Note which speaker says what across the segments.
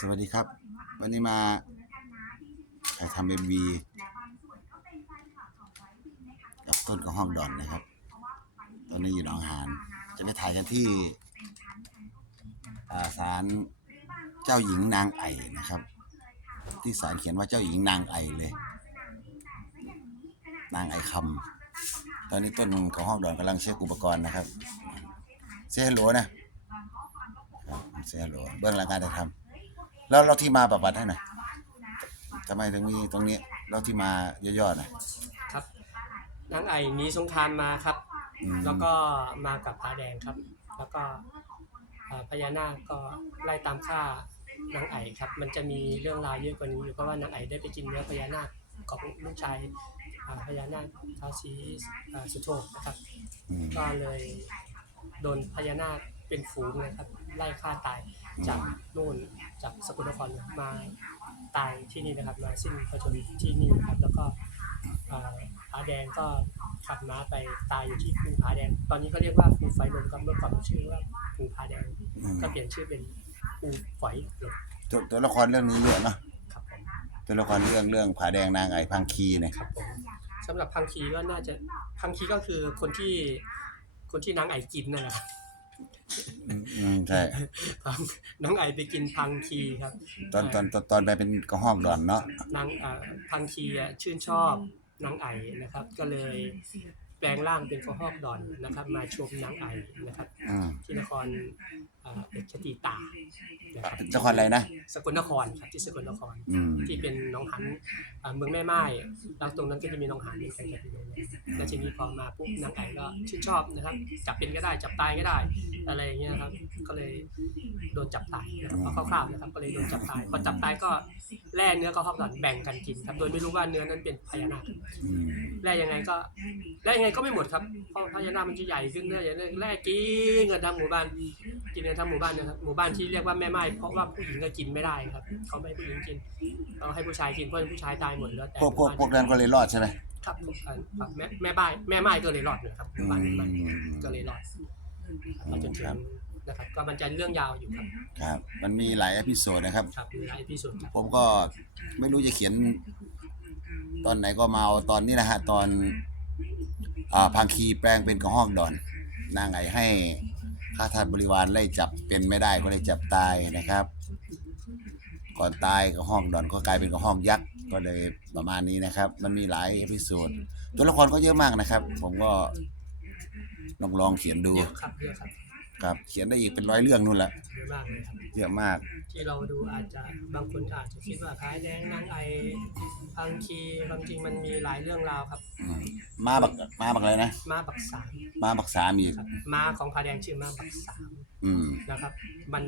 Speaker 1: สวัสดีครับ วันนี้มาถ่ายทำเอ็มวีกับต้นกระห้องดอนนะครับ ตอนนี้อยู่หนองหาน จะไปถ่ายกันที่อ่าศาลเจ้าหญิงนางไอ่นะครับ ที่ศาลเขียนว่าเจ้าหญิงนางไอ่เลย นางไอ่คำตอนนี้ต้นกระห้องดอนกำลังเช็คอุปกรณ์นะครับเซฮัลโหลนะครับเซฮัลโหลเบื้องหลังการถ่ายทำ แล้วเราที่มาประวัติให้หน่อยทำไมถึงมีตรงนี้เราที่มาย่อๆหน่อย
Speaker 2: ครับนางไอ่หนีสงครามมาครับ
Speaker 1: อืม
Speaker 2: แล้วก็มากับผาแดงครับ แล้วก็เอ่อพญานาคก็ไล่ตามฆ่านางไอ่ครับ มันจะมีเรื่องราวเยอะกว่านี้อยู่เพราะว่านางไอ่ได้ไปกินเนื้อพญานาคของลูกชายอ่าพญานาคท้าวศรีอ่าสุโธนะครับ
Speaker 1: อืม
Speaker 2: ก็เลยโดนพญานาคเป็นฝูงนะครับ ไล่ฆ่าตาย จากนู่นจากสกลนครมาตายที่นี่นะครับ มาสิ้นพระชนม์ที่นี่นะครับ แล้วก็เอ่อผาแดงก็ขับม้าไปตายอยู่ที่ภูผาแดง ตอนนี้เขาเรียกว่าภูไฟลมครับเมื่อก่อนชื่อว่าภูผาแดง
Speaker 1: อืม
Speaker 2: ก็เปลี่ยนชื่อเป็นภูฝอยลม
Speaker 1: ตัวตัวละครเรื่องนี้เยอะเนาะ
Speaker 2: ครับผม
Speaker 1: ตัวละครเรื่องเรื่องผาแดงนางไอ่พังคีเนี่ย
Speaker 2: ครับผมสำหรับพังคีก็น่าจะพังคีก็คือคนที่คนที่นางไอกินนั่นแหละครับ
Speaker 1: อืมอืมใช่
Speaker 2: พังน้องไอไปกินพังคีครับ
Speaker 1: ตอนตอนตอนตอนไปเป็นกระห้องดอนเนาะ
Speaker 2: นางเอ่อพังคีอะชื่นชอบนางไอนะครับ ก็เลยแปลงร่างเป็นกระหอกดอนนะครับ มาชมนางไอนะครับ
Speaker 1: อืม
Speaker 2: ที่ นครเอ่อเอกตีตานะครับ
Speaker 1: เจ้าครอะไรนะ
Speaker 2: สกลนครครับที่สกลนคร
Speaker 1: อืม
Speaker 2: ที่เป็นหน้องหันเอ่อเมืองแม่ไม้แล้วตรงนั้นก็จะมีหน้องหันเป็นใครกันอยู่แล้วทีนี้พอมาปุ๊บนางไอก็ชื่นชอบนะครับ จับเป็นก็ได้จับตายก็ได้ อะไรอย่างเงี้ยครับ ก็เลยโดนจับตายนะครับเอาคร่าวๆนะครับก็เลยโดนจับตายพอจับตายก็แล่เนื้อก็ฮอกดอนแบ่งกันกินครับโดยไม่รู้ว่าเนื้อนั้นเป็นพญานาค
Speaker 1: อืม
Speaker 2: แล่ยังไงก็แล่ยังไงก็ไม่หมดครับเพราะพญานาคมันจะใหญ่ขึ้นเรื่อยๆแล่กินกันทั้งหมู่บ้านกินกันทั้งหมู่บ้านนะครับหมู่บ้านที่เรียกว่าแม่ไม้เพราะว่าผู้หญิงก็กินไม่ได้ครับเขาไม่ให้ผู้หญิงกินเราให้ผู้ชายกินเพราะผู้ชายตายหมดแล้วแต่
Speaker 1: พวกพวกพวกนั้นก็เลยรอดใช่ไหม
Speaker 2: ครับผมครับแม่แม่บ้านแม่ไม้ก็เลยรอดเลยครับห
Speaker 1: อื
Speaker 2: มู่
Speaker 1: ม
Speaker 2: บ้านแม่ไม้ก็เลยรอดมาจนถึงนะครับก็มันจะเรื่องยาวอยู่ครับ
Speaker 1: ครับ มันมีหลายอพิโซดนะครับ
Speaker 2: ครับมีหลายพิสูจน์ครับ
Speaker 1: ผมก็ไม่รู้จะเขียน ตอนไหนก็มาเอาตอนนี้นะฮะตอนอ่าพังคีแปลงเป็นกระห้องดอนนางไงให้ ข้าทาสบริวารไล่จับเป็นไม่ได้ก็เลยจับตายนะครับ ก่อนตายกับห้องดอนก็กลายเป็นกับห้องยักษ์ก็เลยประมาณนี้นะครับ มันมีหลายเอพิโซดตัวละครก็เยอะมากนะครับ ผมก็ลองลองเขียนดู
Speaker 2: เยอะครับเยอะครับ
Speaker 1: ครับ เขียนได้อีกเป็นร้อยเรื่องนู่นแหละ
Speaker 2: เยอะมากเลยครับ
Speaker 1: เยอะมาก
Speaker 2: ที่เราดูอาจจะบางคนอาจจะคิดว่าท้ายแดงนางไอบางทีบางทีมันมีหลายเรื่องราวครับ
Speaker 1: อืมมาบักมาบักอะไรนะ
Speaker 2: มาบักสาม
Speaker 1: มาบักสามอีก
Speaker 2: ครับมาของพาแดงชื่อมาบักสาม
Speaker 1: อืม
Speaker 2: นะครับ มัน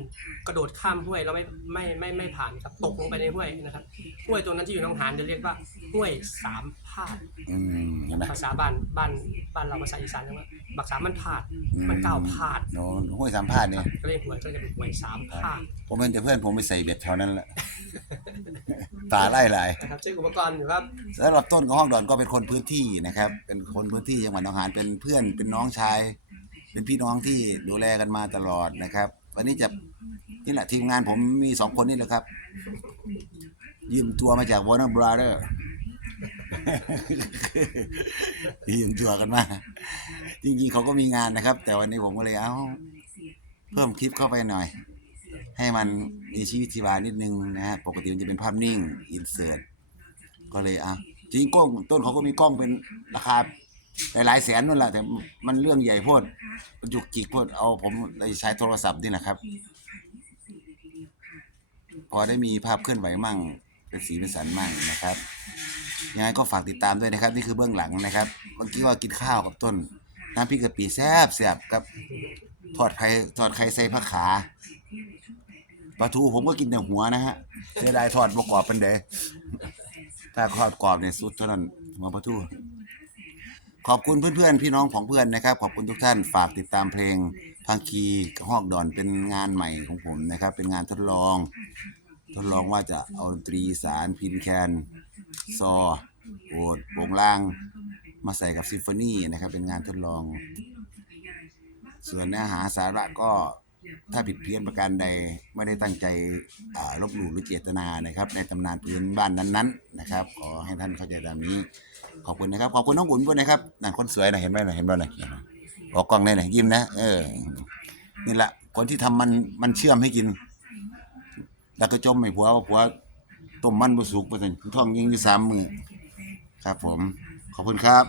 Speaker 2: กระโดดข้ามห้วยแล้วไม่ไม่ไม่ไม่ผ่านครับตกลงไปในห้วยนะครับห้วยตรงนั้นที่อยู่หนองหานจะเรียกว่าห้วยสามพาด
Speaker 1: อืมเห็นไหม
Speaker 2: ภาษาบ้านบ้านบ้านเราภาษาอีสานเรียกว่าบักสามมันพาด
Speaker 1: อื
Speaker 2: มันก้าวพาด
Speaker 1: โน้นห้วยสามพาดเนี่ย
Speaker 2: ก็เลยหวยก็เลยเป็นหวยสามพาด
Speaker 1: ผมเห็นแต่เพื่อนผมไปใส่เบ็ดแถวนั้นแหละตาไล่หลาย
Speaker 2: นะครับใช้อุปกรณ์อยู่ครับ
Speaker 1: สำหรับต้นของห้องดอนก็เป็นคนพื้นที่นะครับ เป็นคนพื้นที่จังหวัดหนองหานเป็นเพื่อนเป็นน้องชาย เป็นพี่น้องที่ดูแลกันมาตลอดนะครับ วันนี้จะนี่แหละทีมงานผมมีสองคนนี่แหละครับ ยืมตัวมาจาก Warner Brother ยืมตัวกันมา จริงๆเขาก็มีงานนะครับ แต่วันนี้ผมก็เลยเอาเพิ่มคลิปเข้าไปหน่อย ให้มันมีชีวิตชีวานิดนึงนะฮะปกติมันจะเป็นภาพนิ่งอินเสิร์ตก็เลยอะจริงกล้องต้นเขาก็มีกล้องเป็นราคา หลายๆแสนนั่นแหละแต่มันเรื่องใหญ่โพดมันจุกจิกโพดเอาผมได้ใช้โทรศัพท์นี่แหละครับ พอได้มีภาพเคลื่อนไหวมั่งเป็นสีเป็นสันมั่งนะครับยังไงก็ฝากติดตามด้วยนะครับ นี่คือเบื้องหลังนะครับเมื่อกี้ว่ากินข้าวกับต้น น้ำพริกกะปิแซ่บแซ่บกับทอดไข่ทอดไข่ใส่ผักขาปลาทูผมก็กินแต่หัวนะฮะเสียดายทอดประกอบเป็นเดถ้าทอดกรอบเนี่ยสุดเท่านั้นหัวปลาทู ขอบคุณเพื่อนๆ พี่น้องของเพื่อนนะครับ ขอบคุณทุกท่านฝากติดตามเพลงพังคีกับฮอกดอนเป็นงานใหม่ของผมนะครับ เป็นงานทดลอง ทดลองว่าจะเอาดนตรีอีสารพินแคนซอโอดโปงลาง มาใส่กับซิมโฟนีนะครับ เป็นงานทดลอง ส่วนเนื้อหาสาระก็ ถ้าผิดเพี้ยนประการใดไม่ได้ตั้งใจลบหลู่หรือเจตนานะครับ ในตำนานพื้นบ้านนั้นๆนะครับ ขอให้ท่านเข้าใจตามนี้ ขอบคุณนะครับ ขอบคุณน้องบุญด้วยนะครับนั่นคนสวยนะเห็นไหมนะเห็นบ่นะเห็นไหมออกกล้องได้นะยิ้มนะเออนี่แหละคนที่ทำมันมันเชื่อมให้กิน แล้วก็จมให้ผัวว่าผัวต้มมันบ่สุกไปถึงท้องยิงอยู่สามมือครับผม ขอบคุณครับ